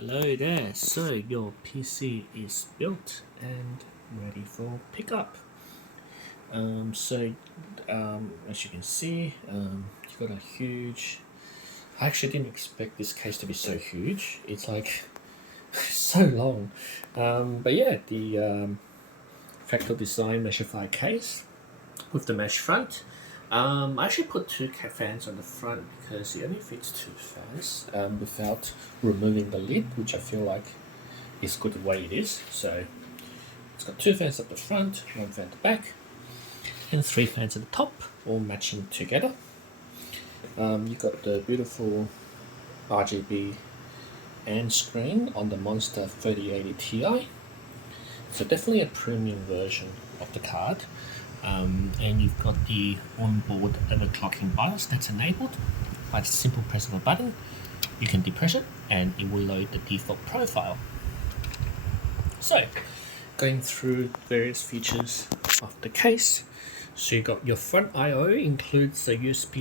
Hello there, so your PC is built and ready for pickup. As you can see, you've got a huge, I actually didn't expect this case to be so huge. It's like so long. But yeah, the Fractal Design Meshify case with the mesh front. I actually put two fans on the front because it only fits two fans without removing the lid, which I feel like is good the way it is. So it's got two fans at the front, one fan at the back, and three fans at the top, all matching together. You've got the beautiful RGB end screen on the Monster 3080 Ti. So definitely a premium version of the card. And you've got the onboard overclocking BIOS that's enabled. By the simple press of a button, you can depress it and it will load the default profile. So, going through various features of the case. So you got your front I/O includes a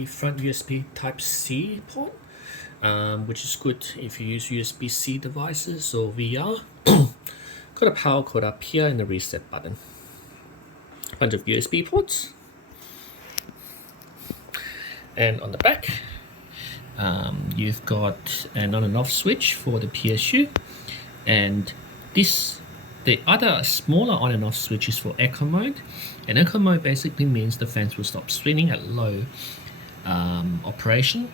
front USB Type-C port, which is good if you use USB-C devices or VR. Got a power cord up here and the reset button. Bunch of USB ports, and on the back you've got an on and off switch for the PSU, and the other smaller on and off switch is for echo mode, and echo mode basically means the fans will stop spinning at low operation.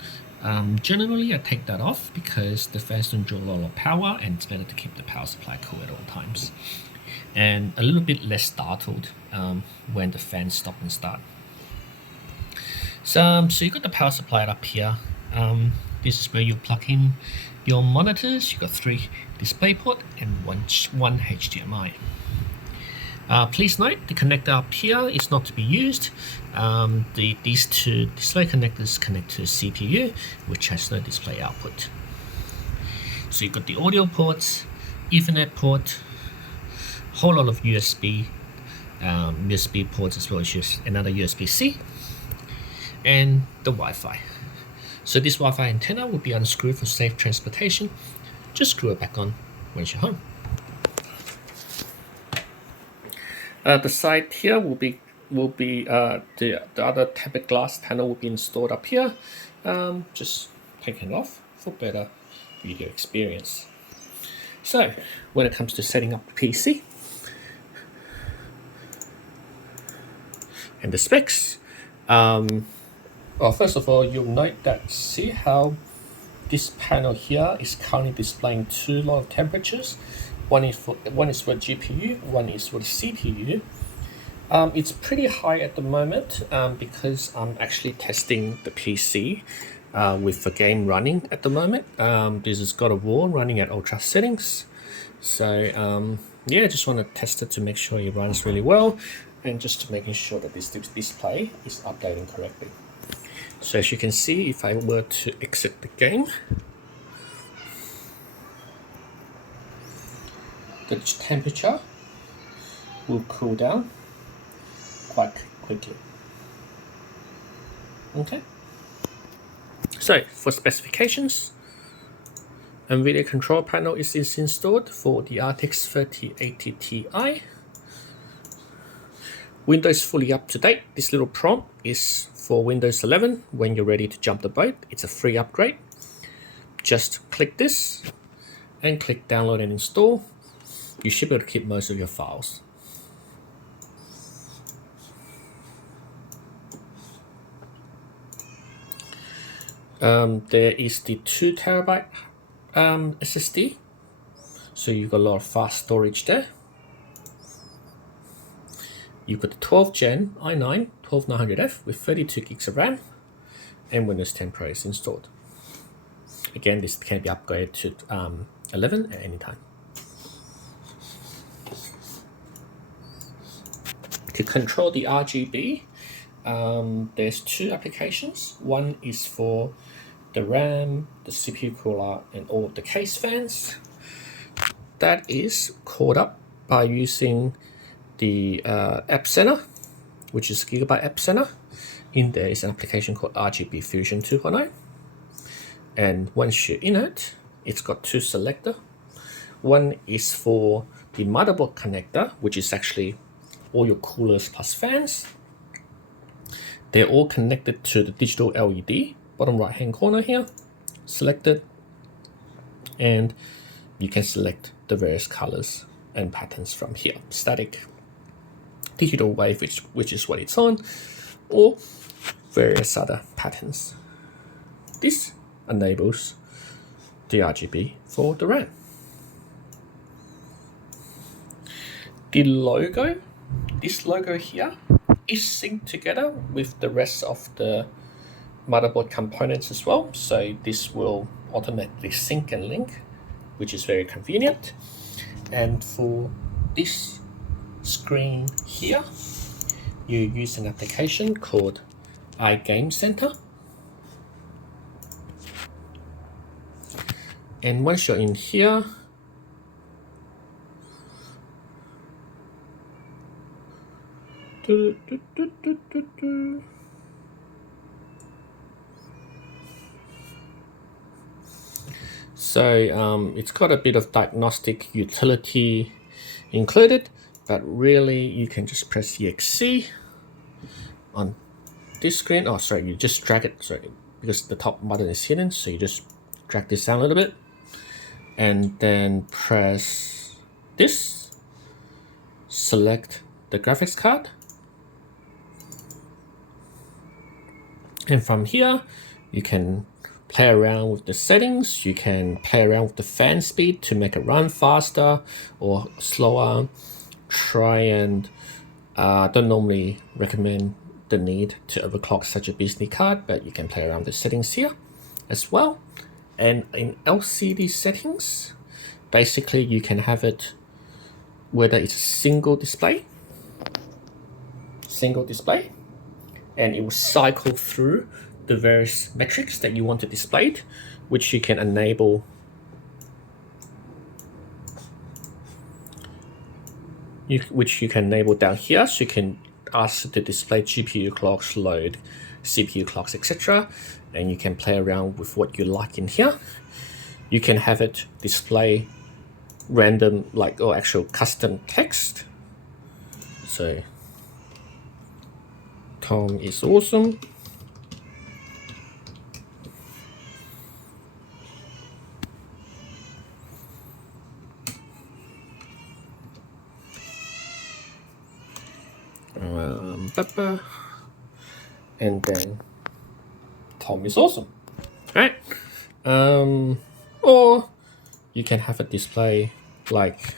Generally I take that off because the fans don't draw a lot of power and it's better to keep the power supply cool at all times, and a little bit less startled when the fans stop and start. So you got the power supply up here. This is where you plug in your monitors. You got 3 display port and one HDMI. Please note the connector up here is not to be used. These two display connectors connect to the CPU, which has no display output. So you've got the audio ports, Ethernet port, whole lot of USB ports, as well as just another USB-C, and the Wi-Fi. So this Wi-Fi antenna will be unscrewed for safe transportation. Just screw it back on once you're home. The side here will be the other tempered glass panel will be installed up here. Just taking it off for better video experience. So when it comes to setting up the PC and the specs, well, first of all, you'll note that see how this panel here is currently displaying two lot of temperatures. One is for GPU, one is for the CPU. It's pretty high at the moment because I'm actually testing the PC with the game running at the moment. This has God of War running at ultra settings. So yeah, just want to test it to make sure it runs really well, and just to making sure that this display is updating correctly. So as you can see, if I were to exit the game, the temperature will cool down quite quickly. Okay. So for specifications, NVIDIA control panel is installed for the RTX 3080 Ti. Windows fully up to date. This little prompt is for Windows 11 when you're ready to jump the boat. It's a free upgrade. Just click this and click download and install. You should be able to keep most of your files. There is the 2 terabyte SSD, so you've got a lot of fast storage there. You've got the 12th gen i9 12900F with 32 gigs of RAM, and Windows 10 Pro is installed. Again, this can be upgraded to 11 at any time. To control the RGB, there's 2 applications. One is for the RAM, the CPU cooler, and all of the case fans. That is called up by using the App Center, which is Gigabyte App Center. In there is an application called RGB Fusion 2.0, and once you're in it, it's got 2 selectors One is for the motherboard connector, which is actually all your coolers plus fans. They're all connected to the digital LED, bottom right hand corner here, selected, and you can select the various colors and patterns from here. Static, digital wave, which is what it's on, or various other patterns. This enables the RGB for the RAM. The logo, this logo here, is synced together with the rest of the motherboard components as well. So this will automatically sync and link, which is very convenient. And for this screen here, you use an application called iGame Center. And once you're in here, so it's got a bit of diagnostic utility included, but really you can just press EXE on this screen. Oh, sorry, you just drag it, sorry, because the top button is hidden, so you just drag this down a little bit and then press this, select the graphics card, and from here you can play around with the settings. You can play around with the fan speed to make it run faster or slower. Try and don't normally recommend the need to overclock such a beastly card, but you can play around the settings here as well. And in LCD settings, basically you can have it whether it's a single display, and it will cycle through the various metrics that you want to display, which you can enable down here. So you can ask to display GPU clocks, load, CPU clocks, etc. And you can play around with what you like in here. You can have it display random, like, or actual custom text. So Tom is awesome. And then Tom is awesome, right? Or you can have a display like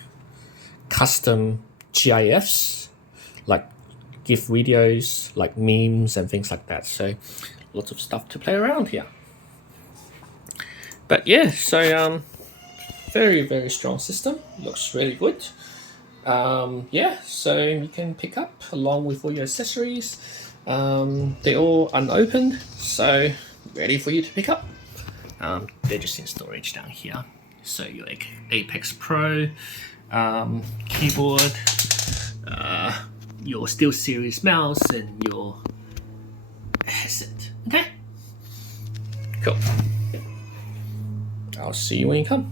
custom GIFs, like GIF videos, like memes and things like that. So lots of stuff to play around here. But yeah, so very, very strong system. Looks really good. Yeah, so you can pick up along with all your accessories. They're all unopened, so ready for you to pick up. They're just in storage down here. So your Apex Pro keyboard, your SteelSeries mouse, and your headset. Okay, cool. I'll see you when you come.